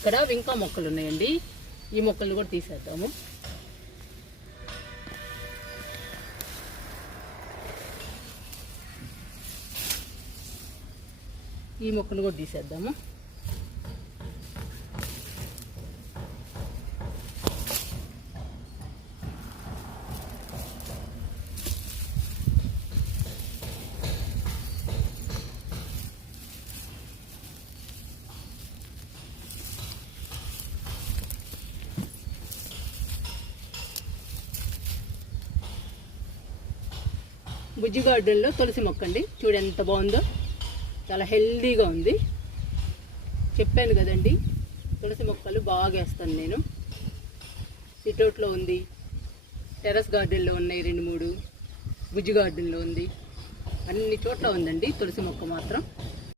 ఇక్కడ ఇంకా మొక్కలు ఉన్నాయండి, ఈ మొక్కలు కూడా తీసేద్దాము. ఈ మొక్కలు కూడా తీసేద్దాము. బుజ్జి గార్డెన్లో తులసి మొక్క అండి, చూడు ఎంత బాగుందో, చాలా హెల్దీగా ఉంది. చెప్పాను కదండి, తులసి మొక్కలు బాగా వేస్తాను నేను. సిట్అవుట్లో ఉంది, టెర్రస్ గార్డెన్లో ఉన్నాయి 2-3, బుజ్జి గార్డెన్లో ఉంది, అన్ని చోట్ల ఉందండి తులసి మొక్క మాత్రం.